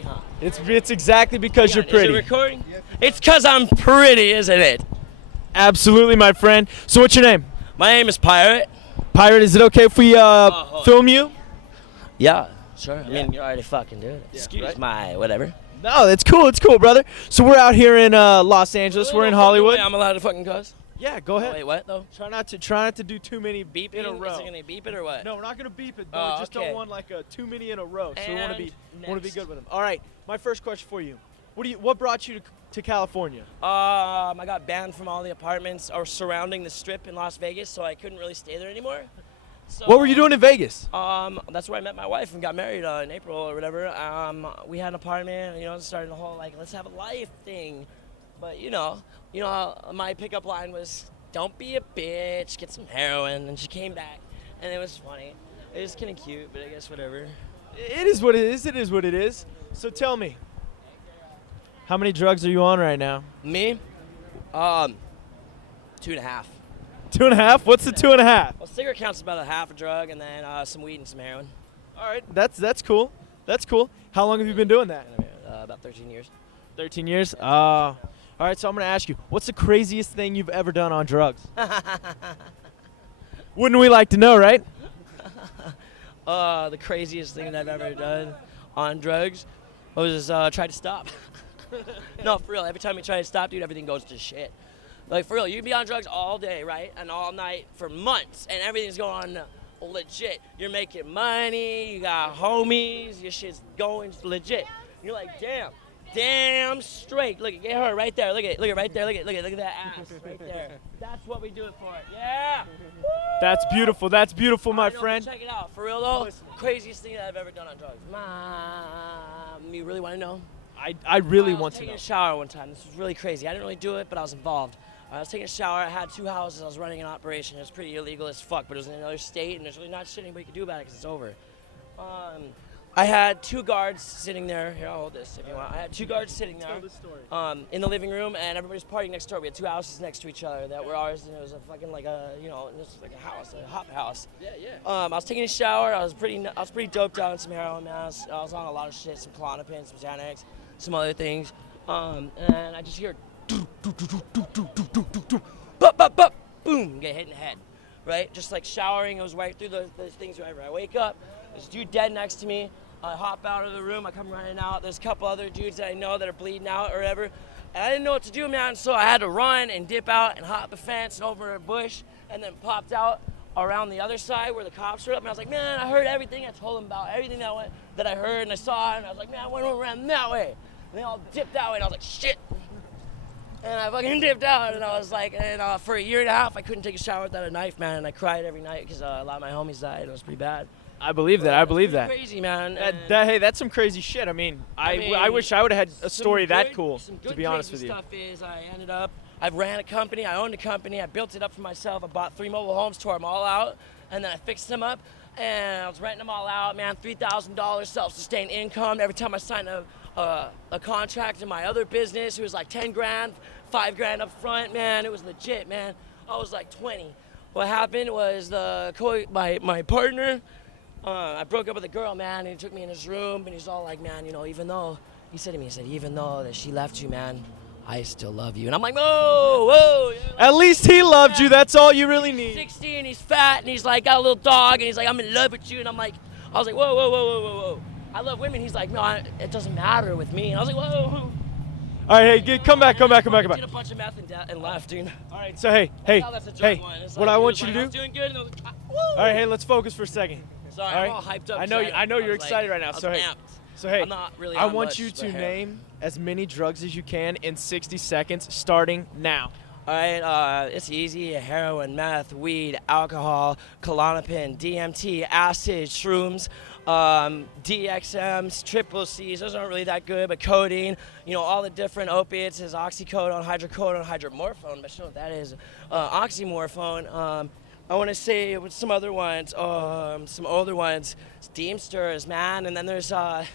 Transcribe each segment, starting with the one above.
Huh? It's exactly because you're pretty. Is it recording? Yep. It's because I'm pretty, isn't it? Absolutely, my friend. So what's your name? My name is Pirate. Pirate, is it okay if we film you? Yeah, sure. I mean, you already fucking do it. Excuse right? my whatever. No, it's cool. It's cool, brother. So we're out here in Los Angeles. We're in Hollywood. I'm allowed to fucking cuss? Yeah, go ahead. Wait, what though? Try not to do too many Beeping in a row. Is it gonna beep it or what? No, we're not gonna beep it. Oh, Just okay. don't want like too many in a row. So we want to be next. good with them. All right. My first question for you. What brought you to California? I got banned from all the apartments or surrounding the Strip in Las Vegas, so I couldn't really stay there anymore. So, What were you doing in Vegas? That's where I met my wife and got married in April or whatever. We had an apartment, started the whole like let's have a life thing. But my pickup line was don't be a bitch, get some heroin, and she came back, and it was funny. It was kind of cute, but I guess whatever. It is what it is. It is what it is. So tell me, how many drugs are you on right now? Me, 2.5. 2.5? What's the 2.5? Well, cigarette counts about a half a drug, and then some weed and some heroin. All right, that's cool. That's cool. How long have you been doing that? About 13 years. 13 years? All right, so I'm going to ask you, what's the craziest thing you've ever done on drugs? Wouldn't we like to know, right? The craziest thing that I've ever done on drugs was try to stop. No, for real. Every time you try to stop, dude, everything goes to shit. Like, for real, you can be on drugs all day, right? And all night for months, and everything's going legit. You're making money, you got homies, your shit's going legit. You're like, damn straight. Look, get her right there. Look at right there. Look at that ass right there. That's what we do it for. Yeah. That's beautiful. That's beautiful, my friend. Check it out. For real though, craziest thing that I've ever done on drugs. You really want to know? I really want to know. I was taking a shower one time. This was really crazy. I didn't really do it, but I was involved. I was taking a shower. I had 2 houses. I was running an operation. It was pretty illegal as fuck, but it was in another state, and there's really not shit anybody could do about it because it's over. I had 2 guards sitting there. Here, I'll hold this if you want. I had 2 guards sitting there in the living room, and everybody's partying next door. We had 2 houses next to each other that were ours, and it was a fucking like a, it was like a house, a hop house. Yeah. I was taking a shower. I was pretty doped out on some heroin, man. I was on a lot of shit, some Klonopin, some Xanax, some other things. And I just hear boom, get hit in the head, right? Just like showering, it was right through those things. Wherever I wake up, there's a dude dead next to me. I hop out of the room, I come running out. There's a couple other dudes that I know that are bleeding out or whatever. And I didn't know what to do, man, so I had to run and dip out and hop the fence and over a bush and then popped out around the other side where the cops were up. And I was like, man, I heard everything. I told them about everything that I heard and I saw, and I was like, man, I went around that way. And they all dipped that way, and I was like, shit. And I fucking dipped out, and I was like, for 1.5 years, I couldn't take a shower without a knife, man, and I cried every night because a lot of my homies died, and it was pretty bad. I believe that. I believe that. Crazy, man. Hey, that's some crazy shit. I mean, I wish I would have had a story that cool, to be honest with you. Stuff is, I ran a company, I owned a company, I built it up for myself, I bought 3 mobile homes, tore them all out, and then I fixed them up, and I was renting them all out, man, $3,000 self-sustained income. Every time I signed a contract in my other business, it was like 10 grand, 5 grand up front, man. It was legit, man. I was like 20. What happened was my partner, I broke up with a girl, man, and he took me in his room, and he's all like, man, even though that she left you, man, I still love you. And I'm like, whoa. At least he loved you. That's all you really need. 60, and he's fat, and he's like got a little dog, and he's like, I'm in love with you. And I was like, whoa. I love women. He's like, no, it doesn't matter with me. And I was like, whoa. All right, hey, come back. Did a bunch of meth and left, dude. All right, so hey, what I want you to do. I was doing good, and I was like, all right, hey, let's focus for a second. Sorry, all I'm all hyped up. I know you're excited right now. So hey, I'm not really I want you to name as many drugs as you can in 60 seconds, starting now. All right, it's easy. Heroin, meth, weed, alcohol, Klonopin, DMT, acid, shrooms, DXMs, triple C's. Those aren't really that good, but codeine, all the different opiates is oxycodone, hydrocodone, hydromorphone. But you know what that is? Oxymorphone. I want to say with some other ones, some older ones, Deemsters, man. And then there's Thai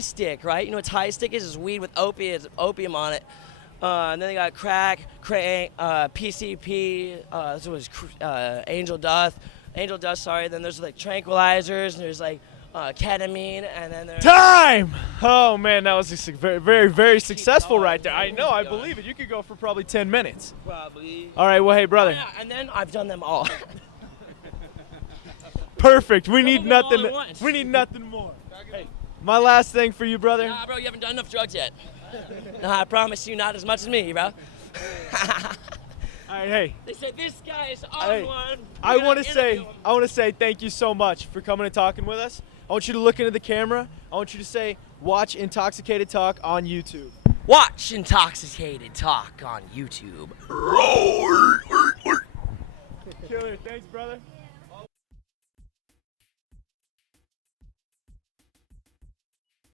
stick, right? You know what Thai stick is? It's weed with opium on it. And then they got crack, PCP, this was angel dust, then there's like tranquilizers, and there's like ketamine, and then there's Time! Oh man, that was very, very, very successful right there. I know, I believe it. You could go for probably 10 minutes. probably. All right, well, hey, brother. Yeah, and then I've done them all. Perfect. We need them all nothing. at once. We need nothing more. Hey, my last thing for you, brother. Nah, bro, you haven't done enough drugs yet. Nah, I promise you, not as much as me, bro. All right, hey. They said this guy is on Hey, one. I want to say thank you so much for coming and talking with us. I want you to look into the camera. I want you to say, watch Intoxicated Talk on YouTube. Watch Intoxicated Talk on YouTube. Killer. Thanks, brother.